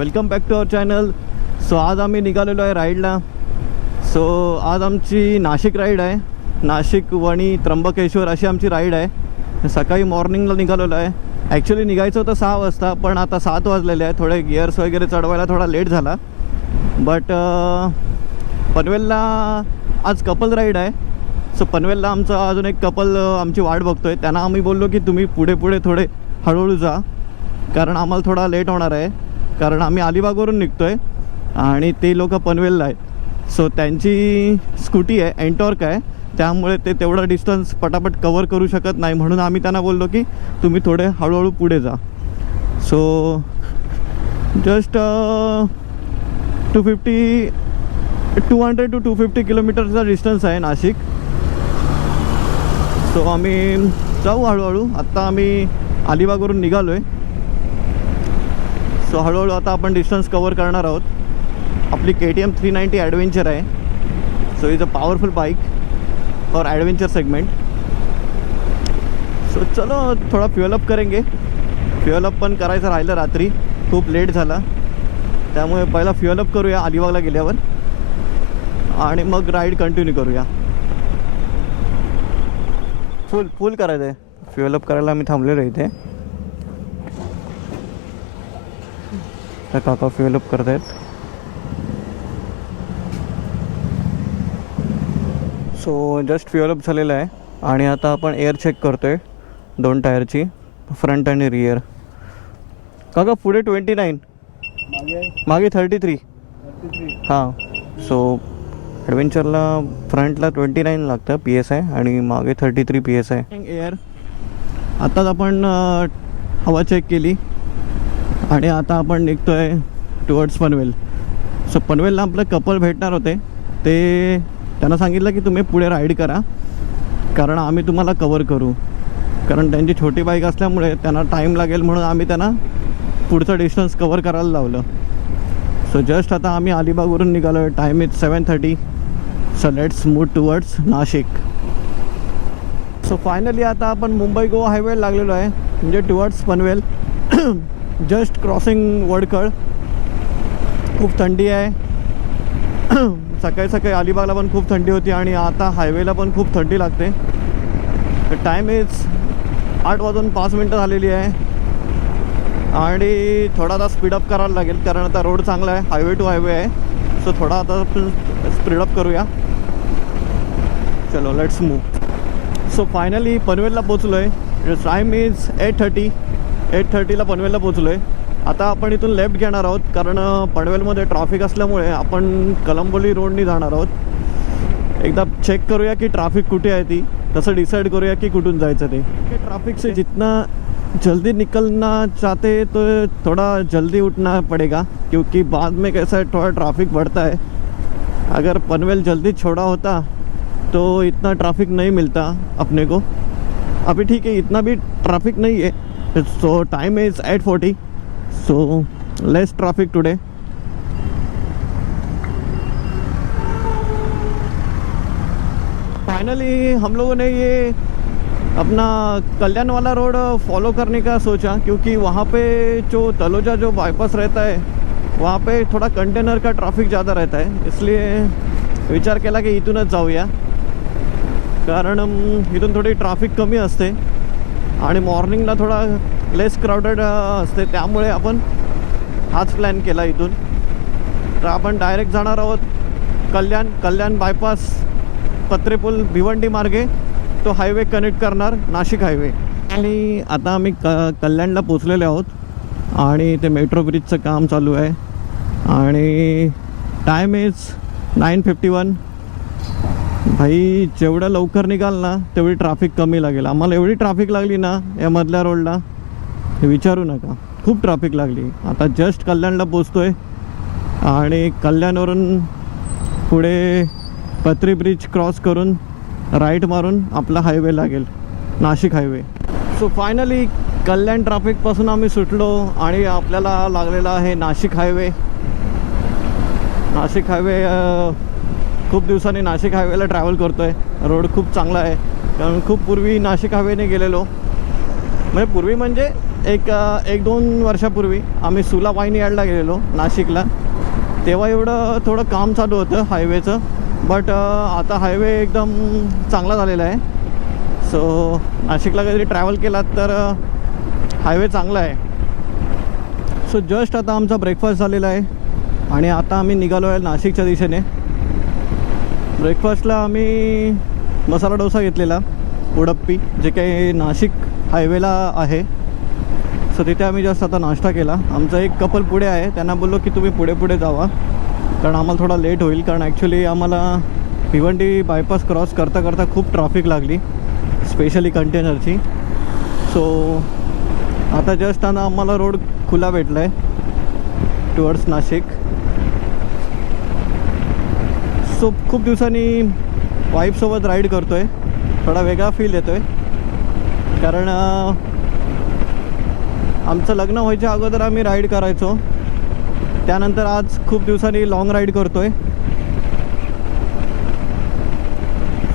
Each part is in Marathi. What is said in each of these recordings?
Welcome back to our channel. So आज आम्ही निघालेलो आहे राईडला. सो आज आमची नाशिक राईड आहे. नाशिक, वणी, त्र्यंबकेश्वर अशी आमची राईड आहे. सकाळी मॉर्निंगला निघालेलो आहे. ॲक्च्युली निघायचं होतं 6 वाजता, पण आता 7 वाजलेले आहे. थोडे गिअर्स वगैरे चढवायला थोडा लेट झाला. बट पनवेलला आज कपल राईड आहे. सो पनवेलला आमचा अजून एक कपल आमची वाट बघतो आहे. त्यांना आम्ही बोललो की तुम्ही पुढे पुढे थोडे हळूहळू जा, कारण आम्हाला थोडा लेट होणार आहे. कारण आम्ही अलिबागवरून निघतो आहे आणि ते लोक पनवेलला आहेत. सो त्यांची स्कूटी आहे, एंटॉर्क आहे, त्यामुळे ते तेवढा डिस्टन्स पटापट कवर करू शकत नाही. म्हणून आम्ही त्यांना बोललो की तुम्ही थोडे हळूहळू पुढे जा. सो जस्ट 200 to 250 किलोमीटरचा डिस्टन्स आहे नाशिक. सो आम्ही जाऊ हळूहळू. आत्ता आम्ही अलिबागवरून निघालो आहे. सो हळूहळू आता आपण डिस्टन्स कवर करणार आहोत. आपली KTM 390 ॲडव्हेंचर आहे. So is a powerful bike for adventure segment. So चलो थोड़ा फ्यूअल अप करेंगे. फ्यूअल अप पण करायचं राहिलं, रात्री खूप लेट झाला, त्यामुळे पहिला फ्यूअल अप करूया अलिबागला गेल्यावर आणि मग राईड कंटिन्यू करूया. फुल करायचं आहे. फ्यूअल अप करायला आम्ही थांबलेलो इथे. तर काका फ्यूअल अप करत आहेत. सो जस्ट फ्यूअल अप झालेलं आहे आणि आता आपण एअर चेक करतो आहे 2 टायरची, फ्रंट आणि रिअर. काका पुढे 29, मागे 33. हां. सो ॲडव्हेंचरला फ्रंटला 29 लागतं PSI आणि मागे 33 PSI. एअर आत्ताच आपण हवा चेक केली आणि आता आपण निघतो आहे टुवर्ड्स पनवेल. सो पनवेलला आपलं कपल भेटणार होते. ते त्यांना सांगितलं की तुम्ही पुढे राईड करा, कारण आम्ही तुम्हाला कवर करू. कारण त्यांची छोटी बाईक असल्यामुळे त्यांना टाईम लागेल, म्हणून आम्ही त्यांना पुढचं डिस्टन्स कवर करायला लावलं. सो जस्ट आता आम्ही अलिबागवरून निघालो आहे. Time is 7:30. So let's move towards Nashik. So finally आता आपण मुंबई गोवा हायवे लागलेलो आहे, म्हणजे towards Panvel. Just crossing Wadkhal. खूप थंडी आहे. सकाळी सकाळी अलिबागला पण खूप थंडी होती आणि आता हायवेला पण खूप थंडी लागते. टाईम इज 8:05 झालेली आहे आणि थोडा आता स्पीडअप करायला लागेल, कारण आता रोड चांगला आहे, हायवे टू हायवे आहे. सो थोडा आता स्पीडअप करूया. चलो लेट्स मूव. सो फायनली पनवेलला पोचलो आहे. टाईम इज 8:30ला पनवेलला पोचलो आहे. आता आपण इथून लेफ्ट घेणार आहोत, कारण पनवेलमध्ये ट्रॅफिक असल्यामुळे आपण कलंबोली रोडनी जाणार आहोत. एकदा चेक करूया की ट्रॅफिक कुठे आहे, ती तसं डिसाइड करूया की कुठून जायचं ते. ट्रैफिक से जितना जल्दी निकलना चाहते तो थोड़ा जल्दी उठना पड़ेगा, क्योंकि बाद में कैसा है थोड़ा ट्रैफिक बढ़ता है. अगर पनवेल जल्दी छोड़ा होता तो इतना ट्रैफिक नहीं मिलता अपने को. अभी ठीक है, इतना भी ट्रैफिक नहीं है. So time is 8:40. So less traffic today. Finally हम लोगों ने ये अपना कल्याण वाला रोड फॉलो करने का सोचा, क्योंकि वहाँ पे जो तलोजा जो बाईपास रहता है वहाँ पे थोड़ा कंटेनर का ट्रैफिक ज़्यादा रहता है. इसलिए विचार केला की इथूनच जाऊया, कारण इथून थोडी ट्रॅफिक कमी असते आणि मॉर्निंगला थोडा लेस क्राउडेड असते, त्यामुळे आपण हाच प्लॅन केला इथून. तर आपण डायरेक्ट जाणार आहोत कल्याण बायपास, पत्रेपूल, भिवंडी मार्गे तो हायवे कनेक्ट करणार, नाशिक हायवे. आणि आता आम्ही कल्याणला पोचलेले आहोत आणि ते मेट्रो ब्रिजचं काम चालू आहे आणि टाईम इज 9:51. भाई जेवढं लवकर निघाल ना तेवढी ट्रॅफिक कमी लागेल. आम्हाला एवढी ट्रॅफिक लागली ना या मधल्या रोडला, हे विचारू नका. खूप ट्रॅफिक लागली. आता जस्ट कल्याणला पोचतो आहे आणि कल्याणवरून पुढे पत्री ब्रिज क्रॉस करून राईट मारून आपला हायवे लागेल, नाशिक हायवे. सो फायनली कल्याण ट्रॅफिकपासून आम्ही सुटलो आणि आपल्याला लागलेला आहे नाशिक हायवे. नाशिक हायवे खूप दिवसांनी नाशिक हायवेला ट्रॅव्हल करतो आहे. रोड खूप चांगला आहे, कारण खूप पूर्वी नाशिक हायवेने गेलेलो, म्हणजे पूर्वी म्हणजे एक दोन वर्षापूर्वी आम्ही सुला वाईन यार्डला गेलेलो नाशिकला. तेव्हा एवढं थोडं काम चालू होतं हायवेचं, बट आता हायवे एकदम चांगला झालेला आहे. सो नाशिकला कधी ट्रॅव्हल केलात तर हायवे चांगला आहे. सो जस्ट आता आमचा ब्रेकफास्ट झालेला आहे आणि आता आम्ही निघालो आहे नाशिकच्या दिशेने. ब्रेकफास्टला आम्ही मसाला डोसा घेतलेला, उडप्पी, जे काही नाशिक हायवेला आहे. सो तिथे आम्ही जस्ट आता नाश्ता केला. आमचा एक कपल पुढे आहे, त्यांना बोललो की तुम्ही पुढे पुढे जावा, कारण आम्हाला थोडा लेट होईल. कारण ॲक्च्युली आम्हाला भिवंडी बायपास क्रॉस करता करता खूप ट्रॅफिक लागली, स्पेशली कंटेनरची. सो आता जस्ट आता आम्हाला रोड खुला भेटला आहे टुवर्ड्स नाशिक. सो खूप दिवसांनी वाईफसोबत राईड करतो आहे. थोडा वेगळा फील येतो आहे, कारण आमचं लग्न व्हायच्या अगोदर आम्ही राईड करायचो, त्यानंतर आज खूप दिवसांनी लाँग राईड करतो आहे.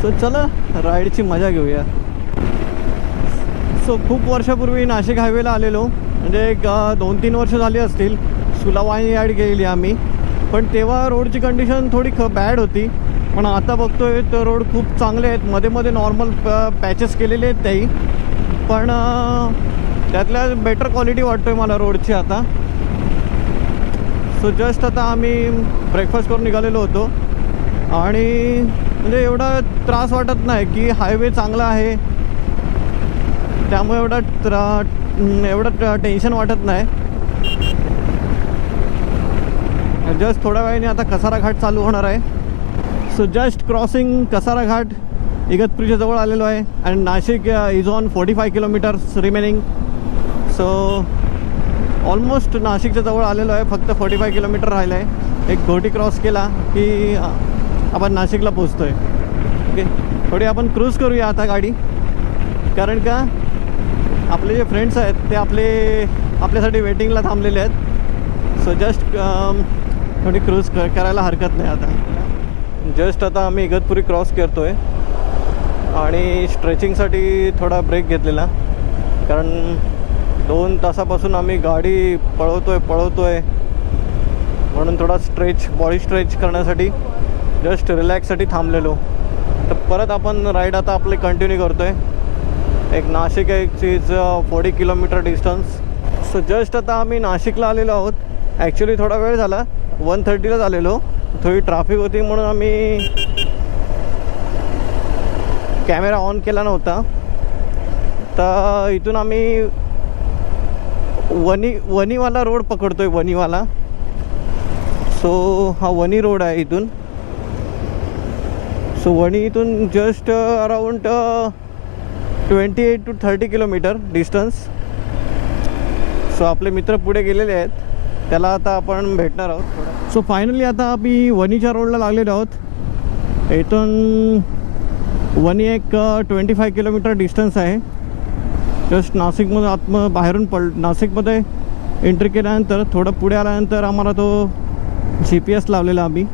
सो चला राईडची मजा घेऊया. सो खूप वर्षापूर्वी नाशिक हायवेला आलेलो, म्हणजे एक 2-3 वर्ष झाली असतील. सुला वाईन यार्ड गेलेली आम्ही, पण तेव्हा रोडची कंडिशन थोडी बॅड होती. पण आता बघतोय तर रोड खूप चांगले आहेत. मध्ये मध्ये नॉर्मल पॅचेस केलेले आहेत त्याही, पण त्यातल्या बेटर क्वालिटी वाटतोय मला रोडची आता. सो जस्ट आता आम्ही ब्रेकफास्ट करून निघालेलो होतो आणि म्हणजे एवढा त्रास वाटत नाही की हायवे चांगला आहे, त्यामुळे एवढं टेन्शन वाटत नाही. जस्ट थोड्या वेळाने आता कसारा घाट चालू होणार आहे. सो जस्ट क्रॉसिंग कसारा घाट, इगतपुरीच्या जवळ आलेलो आहे. And Nashik is on 45 kilometres remaining. So almost नाशिकच्या जवळ आलेलो आहे, फक्त 45 किलोमीटर राहिलं आहे. एक घोटी क्रॉस केला की आपण नाशिकला पोचतो आहे. ओके, थोडी आपण क्रूज करूया आता गाडी, कारण का आपले जे फ्रेंड्स आहेत ते आपल्यासाठी वेटिंगला थांबलेले आहेत. सो जस्ट थोडी क्रूज करायला हरकत नाही. आता जस्ट आता आम्ही इगतपुरी क्रॉस करतो आहे आणि स्ट्रेचिंगसाठी थोडा ब्रेक घेतलेला, कारण 2 तासापासून आम्ही गाडी पळवतो आहे म्हणून थोडा बॉडी स्ट्रेच करण्यासाठी जस्ट रिलॅक्ससाठी थांबलेलो. तर परत आपण राईड आता आपले कंटिन्यू करतो आहे. एक Nashik is 40 kilometre distance. So just आता आम्ही नाशिकला आलेलो आहोत. ॲक्च्युली थोडा वेळ झाला, 1:30लाच आलेलो. थोडी ट्रॅफिक होती म्हणून आम्ही कॅमेरा ऑन केला नव्हता. तर इथून आम्ही वणीवाला रोड पकडतोय, वणीवाला. सो हा वणी रोड आहे इथून. सो वणी इथून just around 28 to 30 kilometre distance. So आपले मित्र पुढे गेलेले आहेत, त्याला आता आपण भेटणार आहोत. सो फायनली आता आम्ही वणीच्या रोडला लागलेलो आहोत. इथून वणी एक 25 किलोमीटर डिस्टन्स आहे. जस्ट नाशिकमध्ये बाहेरून नाशिकमध्ये एंट्री केल्यानंतर थोडं पुढे आल्यानंतर आम्हाला तो GPS लावलेला आम्ही,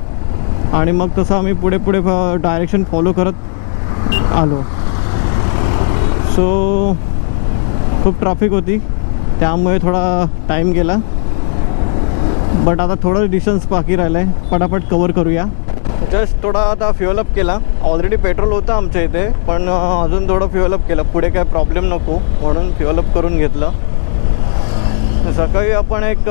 आणि मग तसं आम्ही पुढे डायरेक्शन फॉलो करत आलो. सो खूप ट्रॅफिक होती, त्यामुळे थोडा टाईम गेला, बट आता थोडं डिस्टन्स बाकी राहिलं आहे, पटापट कवर करूया. जस्ट थोडा आता फ्युअलअप केला. ऑलरेडी पेट्रोल होतं आमच्या इथे, पण अजून थोडं फ्युअलअप केलं, पुढे काय प्रॉब्लेम नको म्हणून फ्युअलअप करून घेतलं. सकाळी आपण एक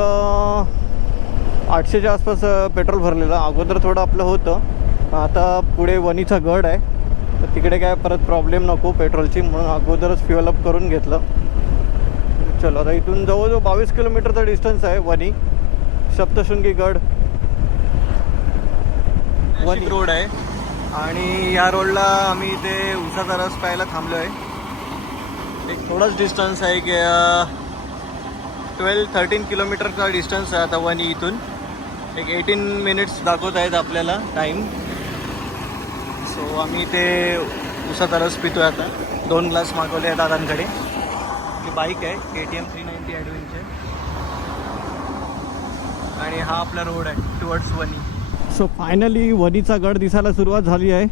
800च्या आसपास पेट्रोल भरलेलं. अगोदर थोडं आपलं होतं, आता पुढे वणीचा गड आहे, तर तिकडे काय परत प्रॉब्लेम नको पेट्रोलची, म्हणून अगोदरच फ्युअलअप करून घेतलं. चलो आता इथून जवळजवळ 22 किलोमीटरचा डिस्टन्स आहे वणी सप्तशृंगी गड. वणी रोड आहे आणि या रोडला आम्ही इथे उसाचा रस प्यायला थांबलो आहे. एक थोडाच डिस्टन्स आहे की 12-13 किलोमीटरचा डिस्टन्स आहे आता वणी इथून. एक 18 मिनिट्स दाखवत आहेत आपल्याला टाईम. सो आम्ही इथे उसाचा रस पितो आहे. आता 2 ग्लास मागवले आहेत दादांकडे. ही बाईक आहे KTM 390 ॲडव्हेंचर, आणि हा आपला रोड आहे टुवर्ड्स वणी. सो फायनली वणीचा गड दिसायला सुरुवात झाली आहे.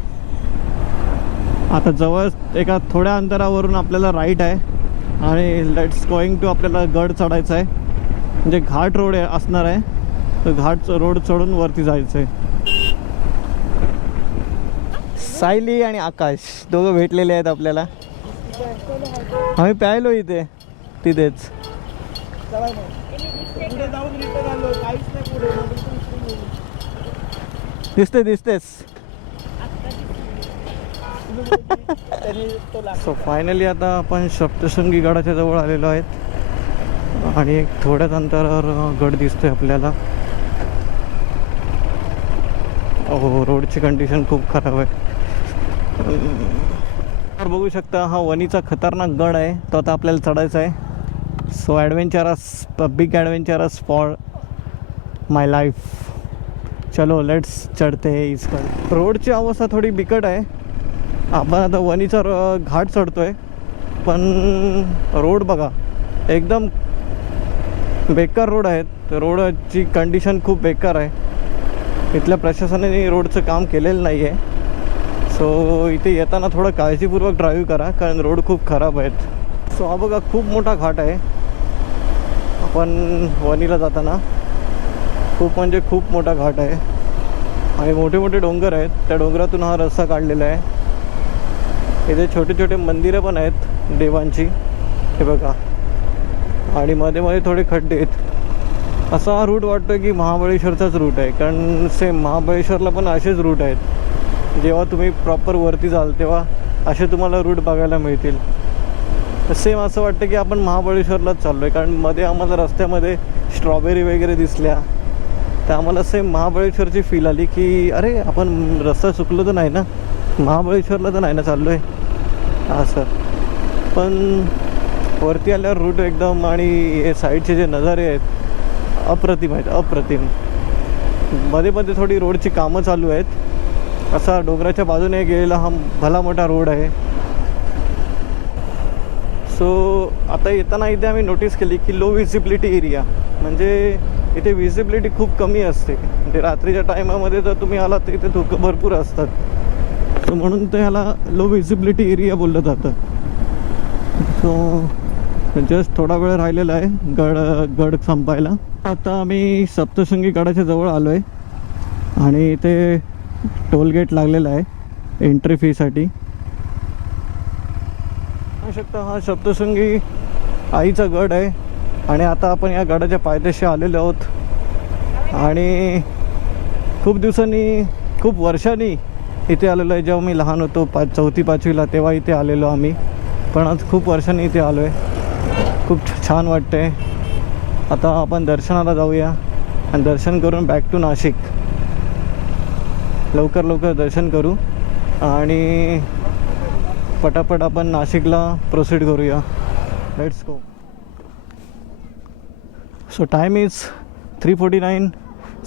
आता जवळ एका थोड्या अंतरावरून आपल्याला राईट आहे आणि लेट्स गोईंग टू आपल्याला गड चढायचा आहे, म्हणजे घाट रोड असणार आहे. तर घाट रोड चढून वरती जायचं आहे. सायली आणि आकाश दोघं भेटलेले आहेत आपल्याला. आम्ही प्यायलो इथे तिथेच. दिसतेस. सो फायनली आता आपण सप्तशृंगी गडाच्या जवळ आलेलो आहेत आणि एक थोड्याच अंतरावर गड दिसतोय आपल्याला. हो, रोडची कंडिशन खूप खराब आहे. तर बघू शकता हा वणीचा खतरनाक गड आहे, तो आता आपल्याला चढायचा आहे. So adventurous, big adventurous for my life. चलो लेट्स चढते हैं इस पर. रोडची अवस्था थोडी बिकट आहे. आपण आता वणीचा घाट चढतोय, पण रोड बघा एकदम बेकार रोड आहेत. रोडची कंडिशन खूप बेकार आहे. इथल्या प्रशासनाने रोडचं काम केलेलं नाही आहे. सो इथे येताना थोडं काळजीपूर्वक ड्राईव्ह करा, कारण रोड खूप खराब आहेत. सो हा बघा खूप मोठा घाट आहे. आपण वणीला जाताना खूप म्हणजे खूप मोठा घाट आहे आणि मोठे मोठे डोंगर आहेत. त्या डोंगरातून हा रस्ता काढलेला आहे. इथे छोटे छोटे मंदिरं पण आहेत देवांची, हे बघा, आणि मध्ये मध्ये थोडे खड्डे आहेत. असा हा रूट वाटतो की महाबळेश्वरचाच रूट आहे, कारण सेम महाबळेश्वरला पण असेच रूट आहेत. जेव्हा तुम्ही प्रॉपर वरती जाल तेव्हा असे तुम्हाला रूट बघायला मिळतील. सेम असं वाटतं की आपण महाबळेश्वरलाच चाललो आहे, कारण मध्ये आम्हाला रस्त्यामध्ये स्ट्रॉबेरी वगैरे दिसल्या, तर आम्हाला सेम महाबळेश्वरची फील आली की अरे आपण रस्ता चुकलो तर नाही ना, महाबळेश्वरला तर नाही ना चाललो आहे असं. पण वरती आल्यावर रूट एकदम आणि हे साईडचे जे नजारे आहेत अप्रतिम आहेत, अप्रतिम. मध्ये मध्ये थोडी रोडची कामं चालू आहेत. असा डोंगराच्या बाजूने गेलेला हा भला मोठा रोड आहे. सो आता येताना इथे आम्ही नोटीस केली की लो विजिबिलिटी एरिया, म्हणजे इथे विजिबिलिटी खूप कमी असते. म्हणजे रात्रीच्या टायमामध्ये जर तुम्ही आलात तर इथे धुकं भरपूर असतात. सो म्हणून ते ह्याला लो विजिबिलिटी एरिया बोललं जातं. सो जस्ट थोडा वेळ राहिलेला आहे गड संपायला. आता आम्ही सप्तशृंगी गडाच्या जवळ आलो आहे आणि इथे टोलगेट लागलेला आहे एंट्री फीसाठी. पाहू शकता हा सप्तशृंगी आईचा गड आहे आणि आता आपण या गडाच्या पायथ्याशी आलेलो आहोत. आणि खूप दिवसांनी, खूप वर्षांनी इथे आलेलो आहे. जेव्हा मी लहान होतो 4थी 5वीला तेव्हा इथे आलेलो आम्ही, पण आज खूप वर्षांनी इथे आलो आहे. खूप छान वाटते. आता आपण दर्शनाला जाऊया आणि दर्शन करून बॅक टू नाशिक. लवकर दर्शन करू आणि पटापट आपण नाशिकला प्रोसीड करूया. Let's go. So time is 3:49.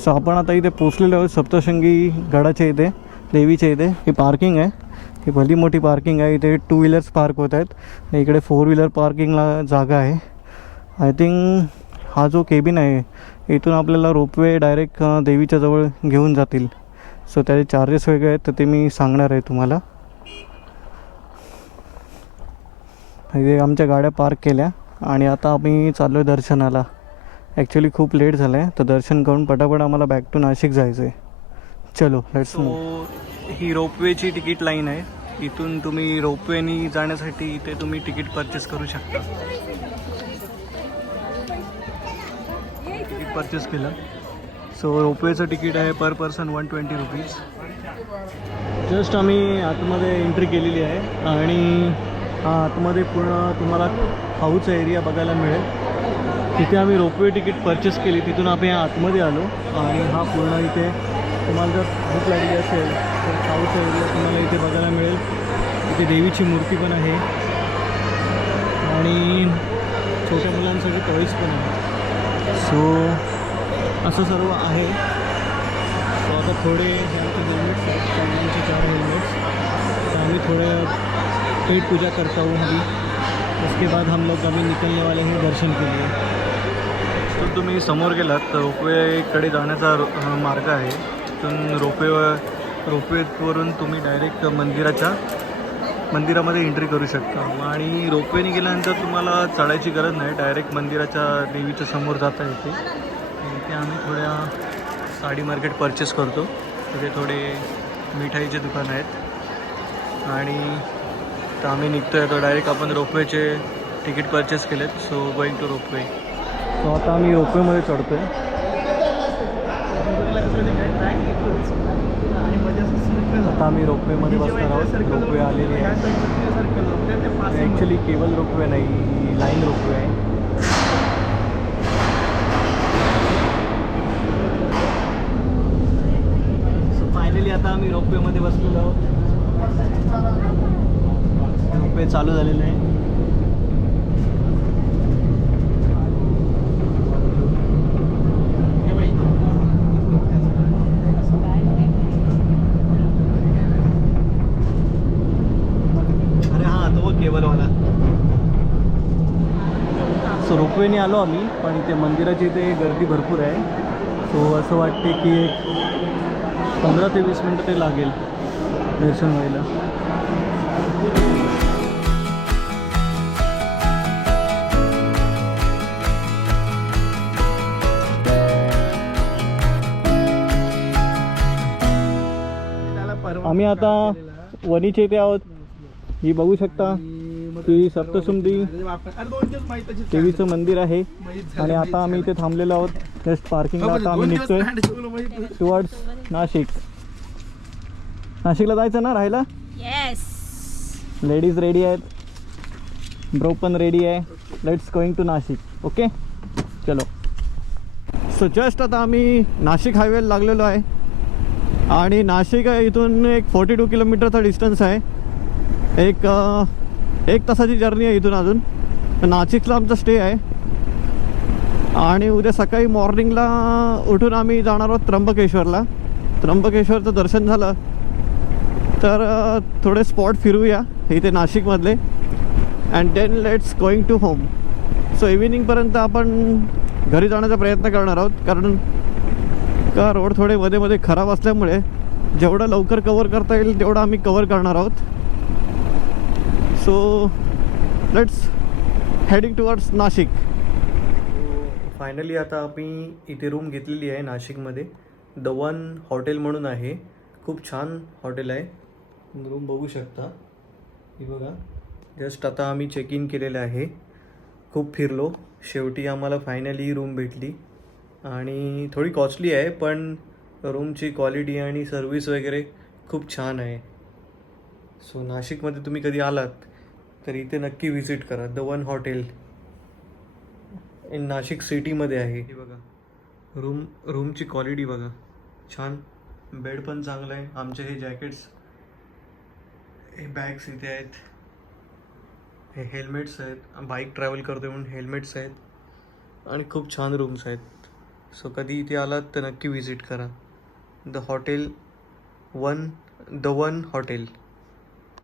So आपण आता इथे पोचलेलो आहोत सप्तशृंगी गडाच्या इथे, देवीच्या इथे. ही पार्किंग आहे, ही भली मोठी पार्किंग आहे. इथे 2 व्हीलर्स पार्क होत आहेत. इकडे 4 व्हीलर पार्किंगला जागा आहे. आय थिंक हा जो केबिन आहे इथून आपल्याला रोपवे डायरेक्ट देवीच्या जवळ घेऊन जातील. सो त्याचे चार्जेस वेगळे आहेत, तर ते मी सांगणार आहे तुम्हाला. इथे आमच्या गाड्या पार्क केल्या आणि आता आम्ही चाललो आहे दर्शनाला. ॲक्च्युली खूप लेट झालं आहे, तर दर्शन करून पटापट आम्हाला बॅक टू नाशिक जायचं आहे. चलो लेट्स मूव. ही रोपवेची तिकीट लाईन आहे. इथून तुम्ही रोपवेनी जाण्यासाठी इथे तुम्ही तिकीट परचेस करू शकता. तिकीट परचेस केलं. सो रोपवेचं तिकीट आहे पर पर्सन 120 रुपीज. जस्ट आम्ही आतमध्ये एंट्री केलेली आहे आणि हा आतमध्ये पूर्ण तुम्हाला हाऊसचा एरिया बघायला मिळेल. तिथे आम्ही रोपवे तिकीट परचेस केली, तिथून आपण आतमध्ये आलो आणि हा पूर्ण इथे तुम्हाला जर भूक लागली असेल तर हाऊसचा एरिया तुम्हाला इथे बघायला मिळेल. इथे देवीची मूर्ती पण आहे आणि छोट्या मुलांसाठी टॉईज पण आहे. सो असं सर्व आहे. सो आता थोडे हे आमचे हेल्मेट्स आहेत, चांगल्यांचे 4 हेल्मेट्स. तर आम्ही थोडं पेट पूजा करता हूँ अभी. उसके बाद हम लोग अभी निकलने वाले हैं दर्शन के लिए. तर तुम्ही समोर गेलात तर रोपवेकडे जाण्याचा मार्ग आहे. तिथून रोपवेवरून तुम्ही डायरेक्ट मंदिराच्या मंदिरामध्ये एंट्री करू शकता. आणि रोपवेने गेल्यानंतर तुम्हाला चढायची गरज नाही, डायरेक्ट मंदिराच्या देवीच्या समोर जाता येते. इथे आम्ही थोड्या साडी मार्केट परचेस करतो. तिथे थोडे मिठाईचे दुकान आहेत आणि तर आम्ही निघतो आहे. तर डायरेक्ट आपण रोपवेचे तिकीट परचेस केलेत. So going to ropeway. So आता आम्ही रोपवेमध्ये चढतो आहे. आता आम्ही रोपवेमध्ये बसणार आहोत. रोपवे आलेली आहे. ॲक्च्युली केबल रोपवे नाही, लाईन रोपवे आहे. सो फायनली आता आम्ही रोपवेमध्ये बसलेलो आहोत. रोपवे चालू झालेलं आहे. केबलवाला. सो रोपवेने आलो आम्ही, पण इथे मंदिराची इथे गर्दी भरपूर आहे. सो असं वाटते की एक 15 ते 20 मिनटं ते लागेल दर्शन व्हायला. आम्ही आता वणीच्या इथे आहोत. ही बघू शकता की सप्तशृंगी देवीचं मंदिर आहे. आणि आता आम्ही इथे थांबलेलो आहोत जस्ट पार्किंगला. आता आम्ही निघतोय टुवर्ड्स नाशिक. नाशिकला जायचं ना राहायला. लेडीज रेडी आहेत, ब्रो पण रेडी आहे. Let's going to Nashik. Okay चलो. सो जस्ट आता आम्ही नाशिक हायवेला लागलेलो आहे. आणि नाशिक इथून एक 42 किलोमीटरचा डिस्टन्स आहे. एक तासाची जर्नी आहे इथून. अजून नाशिकला आमचा स्टे आहे. आणि उद्या सकाळी मॉर्निंगला उठून आम्ही जाणार आहोत त्र्यंबकेश्वरला. त्र्यंबकेश्वरचं दर्शन झालं तर थोडे स्पॉट फिरूया इथे नाशिकमधले. And then let's going to home. So इव्हिनिंगपर्यंत आपण घरी जाण्याचा प्रयत्न करणार आहोत, कारण का रोड थोडे मध्ये मध्ये खराब असल्यामुळे जेवढं लवकर कवर करता येईल तेवढं आम्ही कवर करणार आहोत. So let's heading towards Nashik. Finally आता आम्ही इथे रूम घेतलेली आहे नाशिकमध्ये. द वन हॉटेल म्हणून आहे. खूप छान हॉटेल आहे. रूम बघू शकता. ही बघा, जस्ट आता आम्ही चेक इन केलेलं आहे. खूप फिरलो, शेवटी आम्हाला फायनली रूम भेटली. आणि थोडी कॉस्टली आहे, पण रूमची क्वालिटी आणि सर्विस वगैरे खूप छान आहे. सो नाशिकमध्ये तुम्ही कधी आलात तर इथे नक्की विजिट करा. The one hotel in Nashik सिटीमध्ये आहे. हे बघा, रूमची क्वालिटी बघा, छान. बेड पण चांगलं आहे. आमचे हे जॅकेट्स, हे बॅग्स इथे आहेत. हे हेल्मेट्स आहेत, बाईक ट्रॅव्हल करतो म्हणून हेल्मेट्स आहेत. आणि खूप छान रूम्स आहेत. सो कधी इथे आलात तर नक्की विजिट करा. The one hotel.